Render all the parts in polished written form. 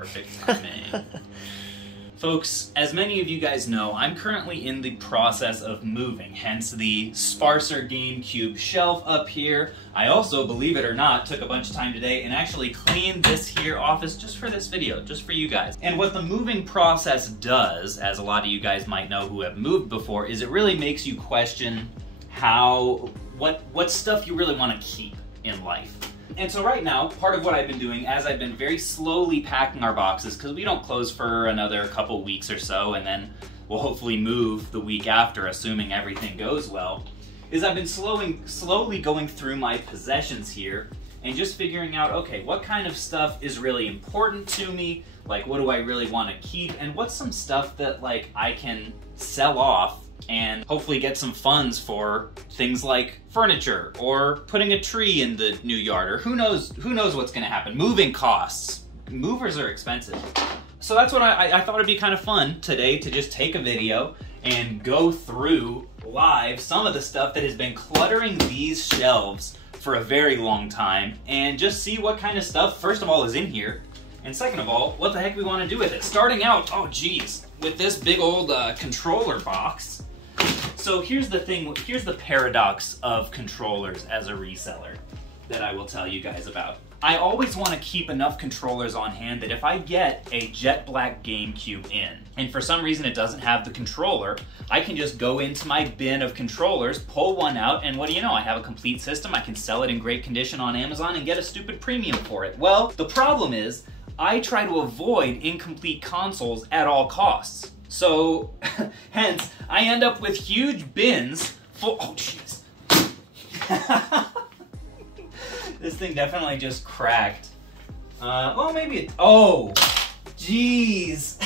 Perfect timing. Folks, as many of you guys know, I'm currently in the process of moving, hence the sparser GameCube shelf up here. I also, believe it or not, took a bunch of time today and actually cleaned this here office just for this video, just for you guys. And what the moving process does, as a lot of you guys might know who have moved before, is it really makes you question what stuff you really want to keep in life. And so right now, part of what I've been doing, as I've been very slowly packing our boxes, because we don't close for another couple weeks or so, and then we'll hopefully move the week after, assuming everything goes well, is I've been slowly going through my possessions here and just figuring out, okay, what kind of stuff is really important to me? Like, what do I really want to keep? And what's some stuff that, like, I can sell off and hopefully get some funds for things like furniture or putting a tree in the new yard, or who knows what's gonna happen. Moving costs. Movers are expensive. So that's what I thought it'd be kind of fun today to just take a video and go through live some of the stuff that has been cluttering these shelves for a very long time and just see what kind of stuff, first of all, is in here, and second of all, what the heck we want to do with it. Starting out, oh geez, with this big old controller box. So here's the thing, here's the paradox of controllers as a reseller that I will tell you guys about. I always want to keep enough controllers on hand that if I get a jet black GameCube in, and for some reason it doesn't have the controller, I can just go into my bin of controllers, pull one out, and what do you know, I have a complete system. I can sell it in great condition on Amazon and get a stupid premium for it. Well, the problem is, I try to avoid incomplete consoles at all costs. So, hence, I end up with huge bins full, oh jeez. This thing definitely just cracked. Well maybe it, oh, jeez.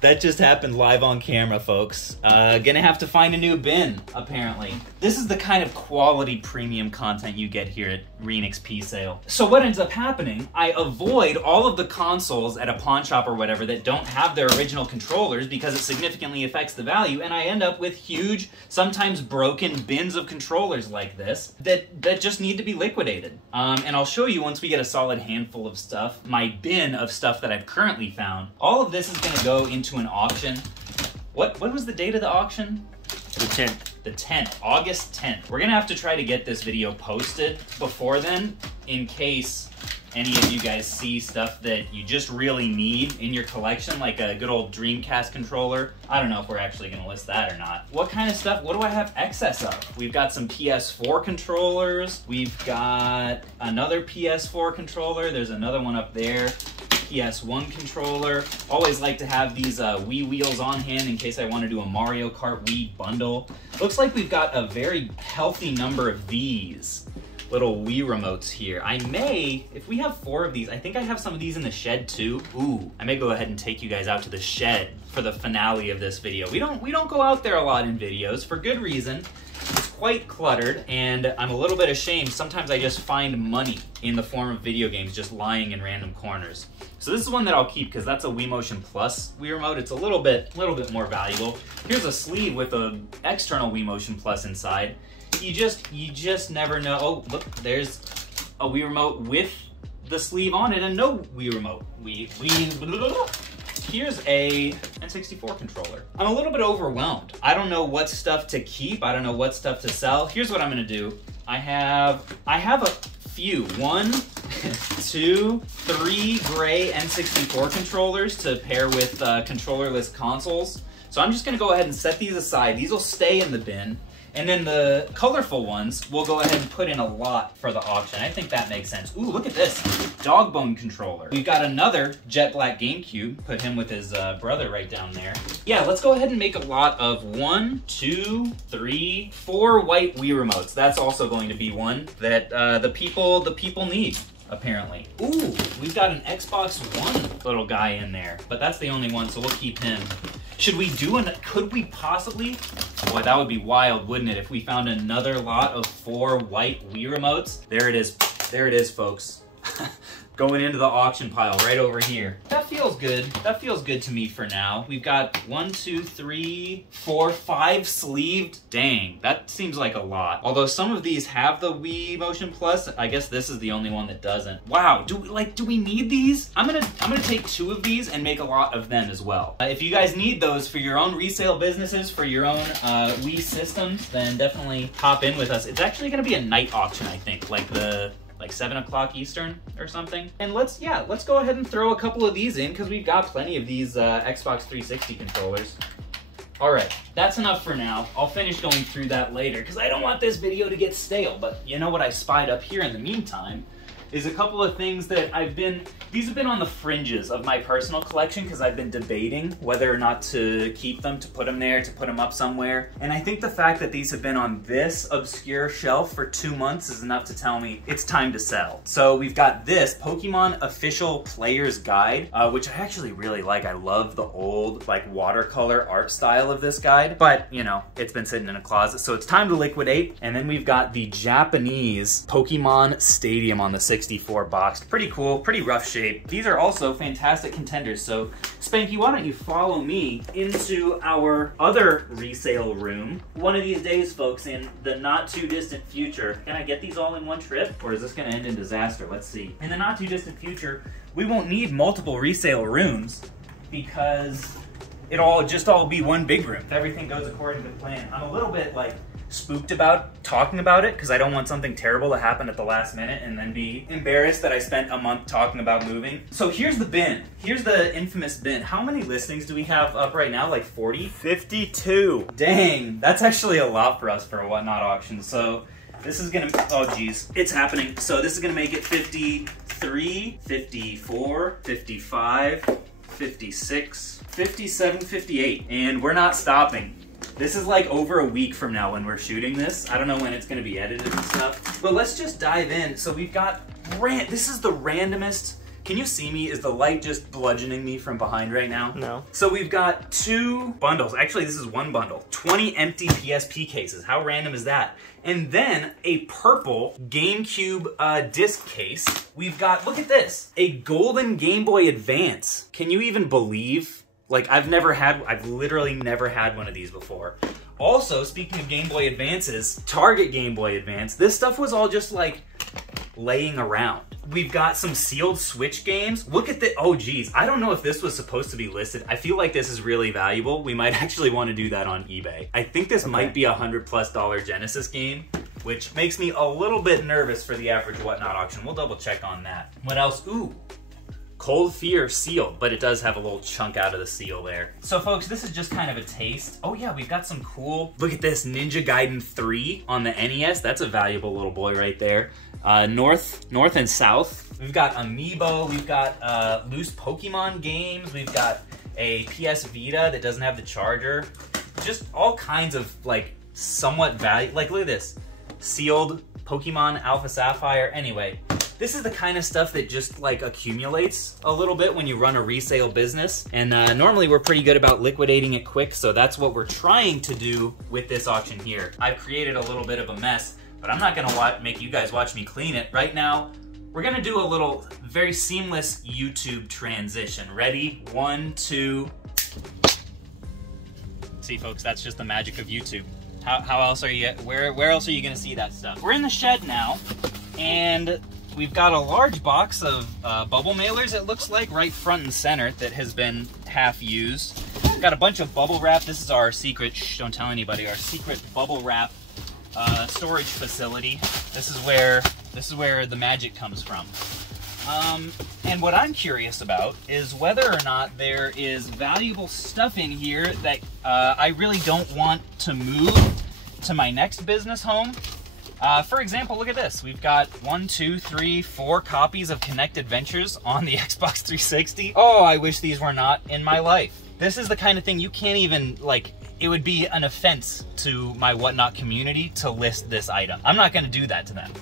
That just happened live on camera, folks. Gonna have to find a new bin, apparently. This is the kind of quality premium content you get here at ReNXP sale. So what ends up happening, I avoid all of the consoles at a pawn shop or whatever that don't have their original controllers because it significantly affects the value, and I end up with huge, sometimes broken bins of controllers like this that just need to be liquidated. And I'll show you once we get a solid handful of stuff, my bin of stuff that I've currently found. All of this is gonna go into an auction. What was the date of the auction? The 10th. The 10th, August 10th. We're gonna have to try to get this video posted before then, in case any of you guys see stuff that you just really need in your collection, like a good old Dreamcast controller. I don't know if we're actually gonna list that or not. What kind of stuff, what do I have excess of? We've got some PS4 controllers. We've got another PS4 controller. There's another one up there. PS1 controller. Always like to have these Wii wheels on hand in case I want to do a Mario Kart Wii bundle. Looks like we've got a very healthy number of these little Wii remotes here. I may, if we have 4 of these, I think I have some of these in the shed too. Ooh, I may go ahead and take you guys out to the shed for the finale of this video. We don't go out there a lot in videos for good reason. It's quite cluttered, and I'm a little bit ashamed. Sometimes I just find money in the form of video games just lying in random corners. So this is one that I'll keep because that's a Wii Motion Plus Wii Remote. It's a little bit more valuable. Here's a sleeve with an external Wii Motion Plus inside. You just never know. Oh, look, there's a Wii Remote with the sleeve on it and no Wii Remote. Here's a N64 controller. I'm a little bit overwhelmed. I don't know what stuff to keep. I don't know what stuff to sell. Here's what I'm gonna do. I have a few. 1, 2, 3 gray N64 controllers to pair with controllerless consoles. So I'm just gonna go ahead and set these aside. These will stay in the bin. And then the colorful ones, we'll go ahead and put in a lot for the auction. I think that makes sense. Ooh, look at this, dog bone controller. We've got another jet black GameCube, put him with his brother right down there. Yeah, let's go ahead and make a lot of 1, 2, 3, 4 white Wii remotes. That's also going to be one that the people need, apparently. Ooh, we've got an Xbox One little guy in there, but that's the only one, so we'll keep him. Should we do could we possibly, boy, that would be wild, wouldn't it, if we found another lot of 4 white Wii remotes? There it is, folks. going into the auction pile right over here. That feels good. That feels good to me for now. We've got 1, 2, 3, 4, 5 sleeved. Dang, that seems like a lot. Although some of these have the Wii Motion Plus, I guess this is the only one that doesn't. Wow, do we need these? I'm gonna take 2 of these and make a lot of them as well. If you guys need those for your own resale businesses, for your own Wii systems, then definitely hop in with us. It's actually gonna be a night auction, I think, like 7 o'clock Eastern or something. And let's go ahead and throw a couple of these in because we've got plenty of these Xbox 360 controllers. All right, that's enough for now. I'll finish going through that later because I don't want this video to get stale. But you know what I spied up here in the meantime is a couple of things that these have been on the fringes of my personal collection because I've been debating whether or not to keep them, to put them there, to put them up somewhere. And I think the fact that these have been on this obscure shelf for 2 months is enough to tell me it's time to sell. So we've got this Pokemon Official Player's Guide, which I actually really like. I love the old like watercolor art style of this guide, but you know, it's been sitting in a closet, so it's time to liquidate. And then we've got the Japanese Pokemon Stadium on the 64 box. Pretty cool, pretty rough shape. These are also fantastic contenders. So Spanky, why don't you follow me into our other resale room one of these days, folks, in the not too distant future. Can I get these all in one trip, or is this gonna end in disaster? Let's see. In the not too distant future, we won't need multiple resale rooms because it'll just all be one big room if everything goes according to plan. I'm a little bit like spooked about talking about it because I don't want something terrible to happen at the last minute and then be embarrassed that I spent a month talking about moving. So here's the bin. Here's the infamous bin. How many listings do we have up right now? Like 40? 52. Dang, that's actually a lot for us for a Whatnot auction. So this is gonna, oh geez, it's happening. So this is gonna make it 53, 54, 55, 56, 57, 58. And we're not stopping. This is like over a week from now when we're shooting this. I don't know when it's gonna be edited and stuff, but let's just dive in. So we've got, this is the randomest. Can you see me? Is the light just bludgeoning me from behind right now? No. So we've got 2 bundles. Actually, this is 1 bundle. 20 empty PSP cases. How random is that? And then a purple GameCube disc case. We've got, look at this, a golden Game Boy Advance. Can you even believe? Like, I've literally never had one of these before. Also, speaking of Game Boy Advances, Target Game Boy Advance, this stuff was all just like laying around. We've got some sealed Switch games. Look at the, oh geez, I don't know if this was supposed to be listed. I feel like this is really valuable. We might actually want to do that on eBay. I think this might be a $100+ Genesis game, which makes me a little bit nervous for the average Whatnot auction. We'll double check on that. What else? Ooh. Cold Fear sealed, but it does have a little chunk out of the seal there. So folks, this is just kind of a taste. Oh yeah, we've got some cool, look at this, Ninja Gaiden 3 on the NES. That's a valuable little boy right there. North and South. We've got Amiibo, we've got loose Pokemon games, we've got a PS Vita that doesn't have the charger. Just all kinds of like somewhat value, like look at this. Sealed Pokemon Alpha Sapphire. Anyway, this is the kind of stuff that just like accumulates a little bit when you run a resale business. And normally we're pretty good about liquidating it quick, so that's what we're trying to do with this auction here. I've created a little bit of a mess, but I'm not gonna make you guys watch me clean it. Right now, we're gonna do a little very seamless YouTube transition. Ready? 1, 2. See folks, that's just the magic of YouTube. How else are you, where else are you gonna see that stuff? We're in the shed now, and we've got a large box of bubble mailers, it looks like, right front and center that has been half used. We've got a bunch of bubble wrap. This is our secret, shh, don't tell anybody, our secret bubble wrap storage facility. This is where the magic comes from. And what I'm curious about is whether or not there is valuable stuff in here that I really don't want to move to my next business home. For example, look at this. We've got 1, 2, 3, 4 copies of Kinect Adventures on the Xbox 360. Oh, I wish these were not in my life. This is the kind of thing you can't even, like, it would be an offense to my Whatnot community to list this item. I'm not gonna do that to them.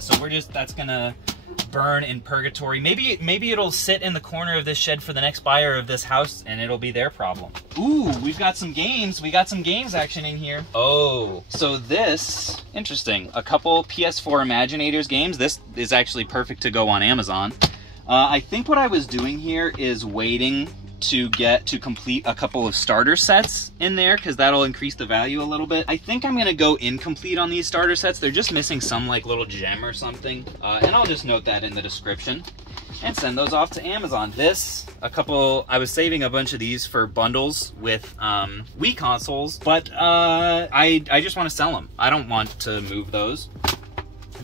So that's gonna burn in purgatory. Maybe it'll sit in the corner of this shed for the next buyer of this house and it'll be their problem. Ooh, we've got some games. We got some games action in here. Oh, so this, interesting. A couple PS4 Imaginators games. This is actually perfect to go on Amazon. I think what I was doing here is waiting to complete a couple of starter sets in there, because that'll increase the value a little bit. I think I'm gonna go incomplete on these starter sets. They're just missing some like little gem or something, and I'll just note that in the description and send those off to Amazon. I was saving a bunch of these for bundles with Wii consoles, but I just want to sell them. I don't want to move those.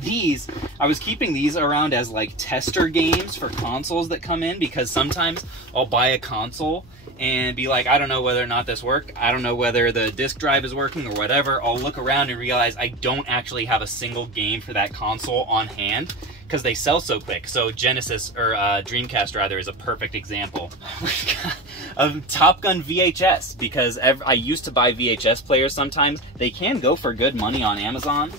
These, I was keeping these around as like tester games for consoles that come in, because sometimes I'll buy a console and be like, I don't know whether or not this works. I don't know whether the disk drive is working or whatever. I'll look around and realize I don't actually have a single game for that console on hand, because they sell so quick. So Genesis, or Dreamcast rather, is a perfect example. Of Top Gun VHS, because I used to buy VHS players sometimes. They can go for good money on Amazon.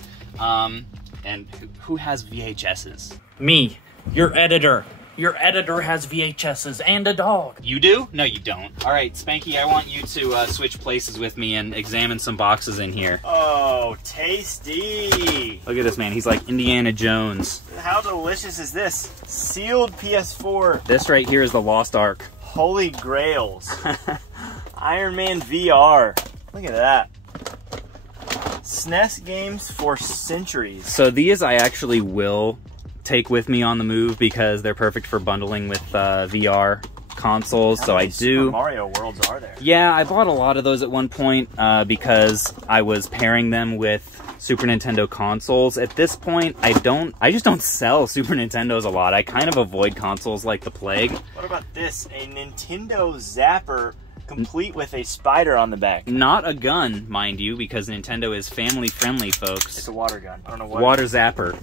And who has VHSs? Me, your editor. Your editor has VHSs and a dog. You do? No, you don't. All right, Spanky, I want you to switch places with me and examine some boxes in here. Oh, tasty. Look at this, man. He's like Indiana Jones. How delicious is this? Sealed PS4. This right here is the Lost Ark. Holy Grails. Iron Man VR. Look at that. SNES games for centuries. So these I actually will take with me on the move, because they're perfect for bundling with VR consoles. So I do. Super Mario Worlds are there? Yeah, I bought a lot of those at one point because I was pairing them with Super Nintendo consoles. At this point, I just don't sell Super Nintendos a lot. I kind of avoid consoles like the plague. What about this? A Nintendo Zapper, complete with a spider on the back. Not a gun, mind you, because Nintendo is family friendly, folks. It's a water gun. I don't know what. Water zapper.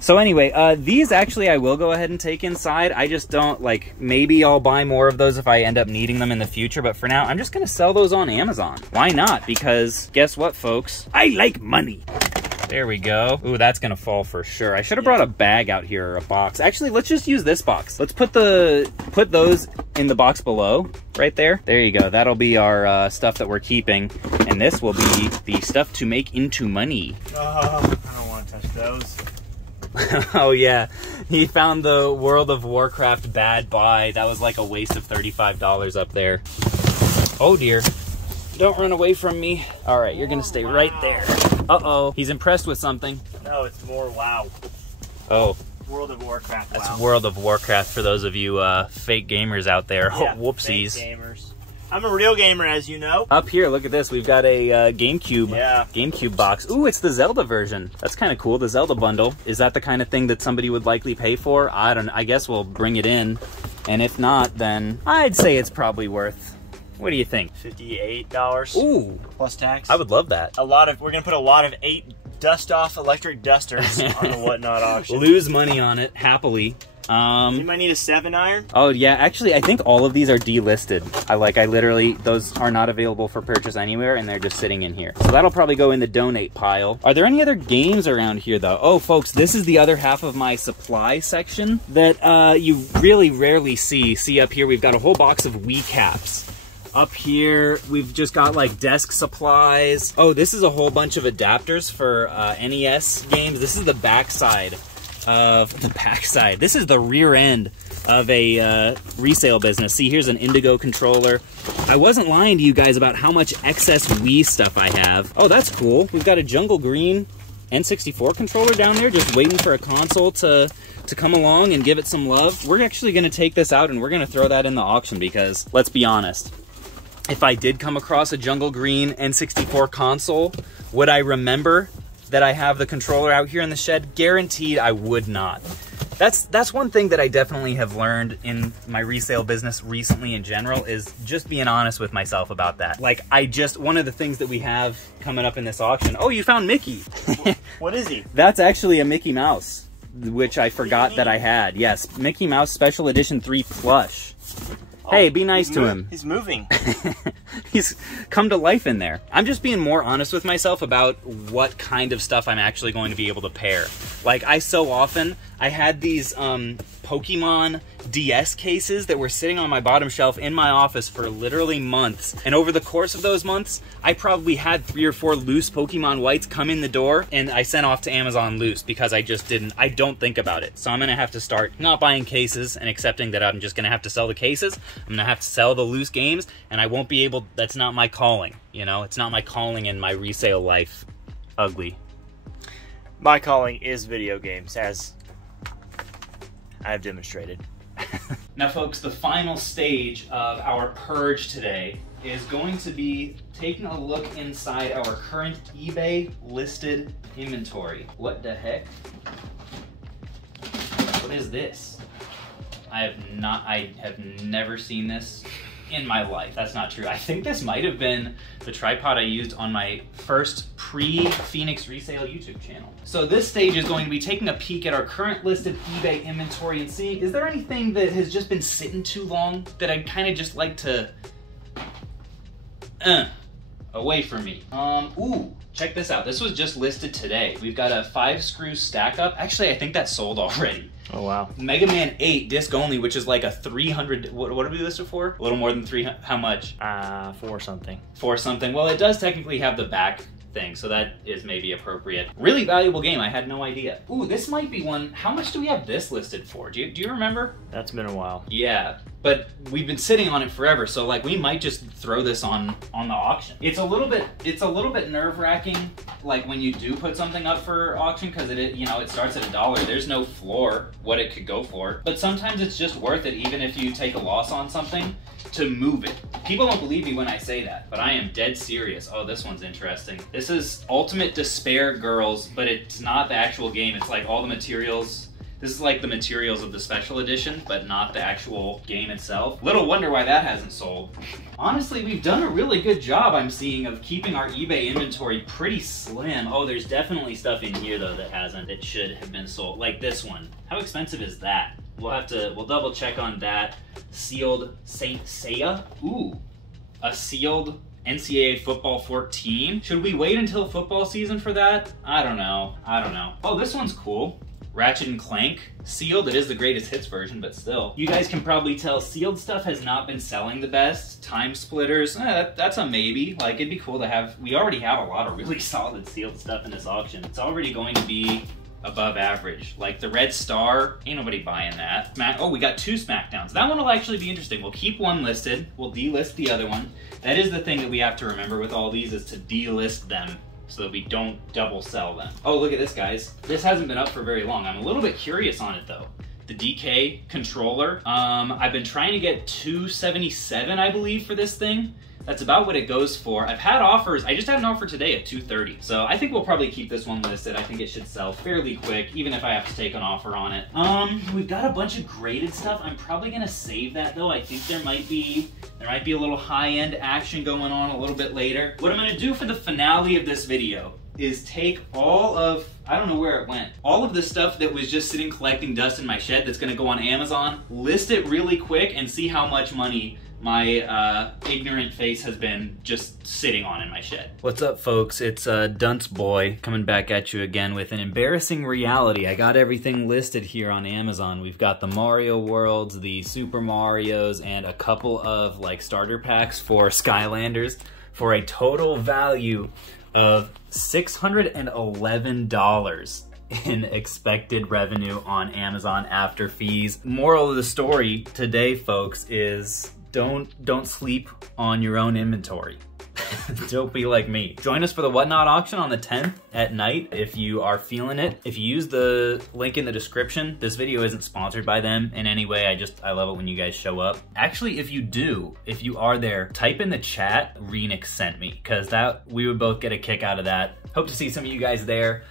So anyway, these actually I will go ahead and take inside. I just don't, like, maybe I'll buy more of those if I end up needing them in the future, but for now, I'm just gonna sell those on Amazon. Why not? Because guess what, folks? I like money. There we go. Ooh, that's gonna fall for sure. I should have brought a bag out here, or a box. Actually, let's just use this box. Let's put those in the box below, right there. There you go. That'll be our stuff that we're keeping, and this will be the stuff to make into money. I don't want to touch those. Oh yeah, he found the World of Warcraft bad buy. That was like a waste of $35 up there. Oh dear. Don't run away from me. All right, you're gonna stay right there. Uh-oh, he's impressed with something. No, it's more WoW. Oh. World of Warcraft. That's WoW. World of Warcraft for those of you fake gamers out there. Yeah, Oh, whoopsies. fake gamers. I'm a real gamer, as you know. Up here, look at this. We've got a GameCube box. Ooh, it's the Zelda version. That's kind of cool, the Zelda bundle. Is that the kind of thing that somebody would likely pay for? I guess we'll bring it in. And if not, then I'd say it's probably worth, what do you think? $58. Ooh. Plus tax. I would love that. We're gonna put a lot of 8 dust-off electric dusters on the Whatnot auction. Lose money on it, happily. You might need a 7-iron. Oh yeah, actually I think all of these are delisted. Those are not available for purchase anywhere, and they're just sitting in here. So that'll probably go in the donate pile. Are there any other games around here though? Oh folks, this is the other half of my supply section that you really rarely see. See up here, we've got a whole box of Wii caps. Up here, we've just got like desk supplies. Oh, this is a whole bunch of adapters for NES games. This is the backside of the backside. This is the rear end of a resale business. See, here's an Indigo controller. I wasn't lying to you guys about how much excess Wii stuff I have. Oh, that's cool. We've got a Jungle Green N64 controller down there just waiting for a console to come along and give it some love. We're actually going to take this out and we're going to throw that in the auction because, let's be honest, if I did come across a Jungle Green N64 console, would I remember that I have the controller out here in the shed? Guaranteed I would not. That's one thing that I definitely have learned in my resale business recently in general, is just being honest with myself about that. Like, one of the things that we have coming up in this auction. Oh, you found Mickey. What is he? That's actually a Mickey Mouse, which I forgot that I had. Yes, Mickey Mouse Special Edition 3 plush. Hey, be nice to him. He's moving. He's come to life in there. I'm just being more honest with myself about what kind of stuff I'm actually going to be able to pair. Like, I so often I had these Pokemon DS cases that were sitting on my bottom shelf in my office for literally months. And over the course of those months, I probably had 3 or 4 loose Pokemon Whites come in the door, and I sent off to Amazon loose because I don't think about it. So I'm gonna have to start not buying cases and accepting that I'm just gonna have to sell the cases. I'm gonna have to sell the loose games, and I won't be able, that's not my calling, you know? It's not my calling in my resale life. Ugly. My calling is video games, as I've demonstrated. Now folks, the final stage of our purge today is going to be taking a look inside our current eBay listed inventory. What the heck? What is this? I have never seen this in my life. That's not true. I think this might have been the tripod I used on my first pre-Phoenix resale YouTube channel. So this stage is going to be taking a peek at our current listed eBay inventory and seeing, is there anything that has just been sitting too long that I'd kind of just like to away from me. Ooh, check this out. This was just listed today. We've got a 5-screw stack up. Actually, I think that's sold already. Oh, wow. Mega Man 8 disc only, which is like a 300, what did we list it for? A little more than 300, how much? 4 something. 4 something. Well, it does technically have the back thing, so that is maybe appropriate. Really valuable game, I had no idea. Ooh, this might be one, how much do we have this listed for? Do you remember? That's been a while. Yeah, but we've been sitting on it forever, so like we might just throw this on the auction. It's a little bit nerve-wracking, like when you do put something up for auction, because it starts at $1. There's no floor what it could go for, but sometimes it's just worth it, even if you take a loss on something, to move it. People don't believe me when I say that, but I am dead serious. Oh, this one's interesting. This is Ultimate Despair Girls, but it's not the actual game. It's like all the materials. This is like the materials of the special edition, but not the actual game itself. Little wonder why that hasn't sold. Honestly, we've done a really good job, I'm seeing, of keeping our eBay inventory pretty slim. Oh, there's definitely stuff in here, though, that should have been sold. Like this one. How expensive is that? We'll double check on that. Sealed Saint Seiya. Ooh, a sealed NCAA Football 14. Should we wait until football season for that? I don't know. Oh, this one's cool. Ratchet and Clank sealed. It is the greatest hits version, but still. You guys can probably tell sealed stuff has not been selling the best. Time Splitters, that's a maybe. Like, it'd be cool to have. We already have a lot of really solid sealed stuff in this auction. It's already going to be above average. Like the Red Star, ain't nobody buying that. Oh, we got 2 Smackdowns. That one will actually be interesting. We'll keep one listed. We'll delist the other one. That is the thing that we have to remember with all these, is to delist them so that we don't double sell them. Oh, look at this, guys. This hasn't been up for very long. I'm a little bit curious on it, though. The DK controller. I've been trying to get $277, I believe, for this thing. That's about what it goes for. I've had offers. I just had an offer today at $230. So I think we'll probably keep this one listed. I think it should sell fairly quick, even if I have to take an offer on it. We've got a bunch of graded stuff. I'm probably gonna save that, though. I think there might be a little high-end action going on a little bit later. What I'm gonna do for the finale of this video is take all of, I don't know where it went, all of the stuff that was just sitting collecting dust in my shed that's gonna go on Amazon, list it really quick, and see how much money my ignorant face has been just sitting on in my shed. What's up, folks? It's Dunce Boy coming back at you again with an embarrassing reality. I got everything listed here on Amazon. We've got the Mario Worlds, the Super Marios, and a couple of like starter packs for Skylanders for a total value of $611 in expected revenue on Amazon after fees. Moral of the story today, folks, is don't sleep on your own inventory. Don't be like me. Join us for the Whatnot auction on the 10th at night if you are feeling it. If you use the link in the description, this video isn't sponsored by them in any way. I love it when you guys show up. Actually, if you are there, type in the chat, Renix sent me, because we would both get a kick out of that. Hope to see some of you guys there.